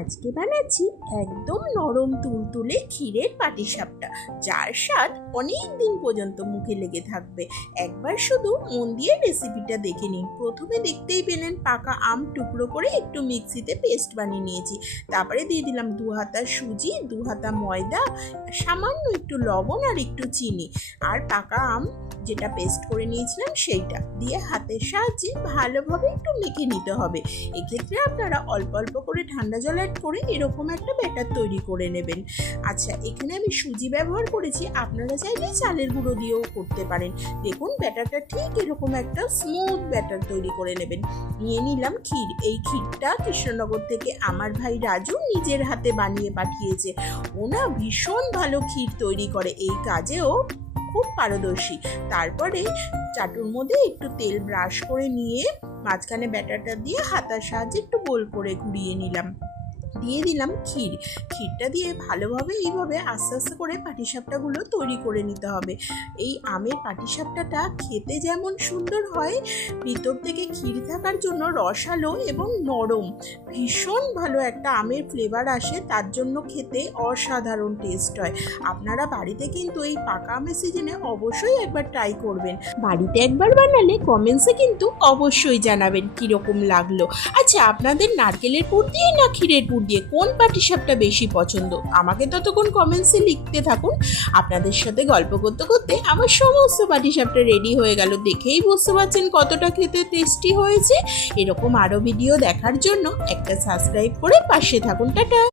আজকে বানাচ্ছি একদম নরম তুলতুলে ক্ষীরের পাটিসাপটা, যার স্বাদ অনেক দিন পর্যন্ত মুখে লেগে থাকবে। একবার শুধু মন দিয়ে রেসিপিটা দেখে নিন। প্রথমে দেখতেই পেলেন পাকা আম টুকরো করে একটু মিক্সিতে পেস্ট বানিয়ে নিয়েছি। তারপরে দিয়ে দিলাম 2 হাতা সুজি, 2 হাতা ময়দা, সামান্য একটু লবণ আর একটু চিনি, আর পাকা আম যেটা পেস্ট করে নিয়েছিলাম সেইটা দিয়ে হাতের সাহায্যে ভালোভাবে একটু মেখে নিতে হবে। এক্ষেত্রে আপনারা অল্প অল্প করে ঠান্ডা জল অ্যাড করে এরকম একটা ব্যাটার তৈরি করে নেবেন। আচ্ছা, এখানে আমি সুজি ব্যবহার করেছি, আপনারা চাইলে চালের গুঁড়ো দিয়েও করতে পারেন। দেখুন ব্যাটারটা ঠিক এরকম একটা স্মুথ ব্যাটার তৈরি করে নেবেন। নিয়ে নিলাম ক্ষীর। এই ক্ষীরটা কৃষ্ণনগর থেকে আমার ভাই রাজু নিজের হাতে বানিয়ে পাঠিয়েছে। ওনা ভীষণ ভালো ক্ষীর তৈরি করে, এই কাজেও খুব পারদর্শী। তারপরে চাটুর মধ্যে একটু তেল ব্রাশ করে নিয়ে মাঝখানে ব্যাটারটা দিয়ে হাতার সাহায্যে একটু গোল করে ঘুরিয়ে নিলাম। দিয়ে দিলাম ক্ষীরটা দিয়ে ভালোভাবে এইভাবে আস্তে আস্তে করে পাটিসাপটাগুলো তৈরি করে নিতে হবে। এই আমের পাটিসাপটাটা খেতে যেমন সুন্দর হয়, ভিতর থেকে ক্ষীর থাকার জন্য রসালো এবং নরম, ভীষণ ভালো একটা আমের ফ্লেভার আসে, তার জন্য খেতে অসাধারণ টেস্ট হয়। আপনারা বাড়িতে কিন্তু এই পাকা আমের সিজনে অবশ্যই একবার ট্রাই করবেন। বাড়িতে একবার বানালে কমেন্টসে কিন্তু অবশ্যই জানাবেন কীরকম লাগলো। আচ্ছা, আপনাদের নারকেলের পুর দিয়ে না ক্ষীরের পুর দিয়ে কোন পাটিসাপটা বেশি পছন্দ, আমাকে ততক্ষণ কমেন্টসে লিখতে থাকুন। আপনাদের সাথে গল্প করতে করতে আমার সমস্ত পাটিসাপটা রেডি হয়ে গেল। দেখেই বুঝতে পারছেন কতটা খেতে টেস্টি হয়েছে। এরকম আরও ভিডিও দেখার জন্য একটা সাবস্ক্রাইব করে পাশে থাকুন। টাটা।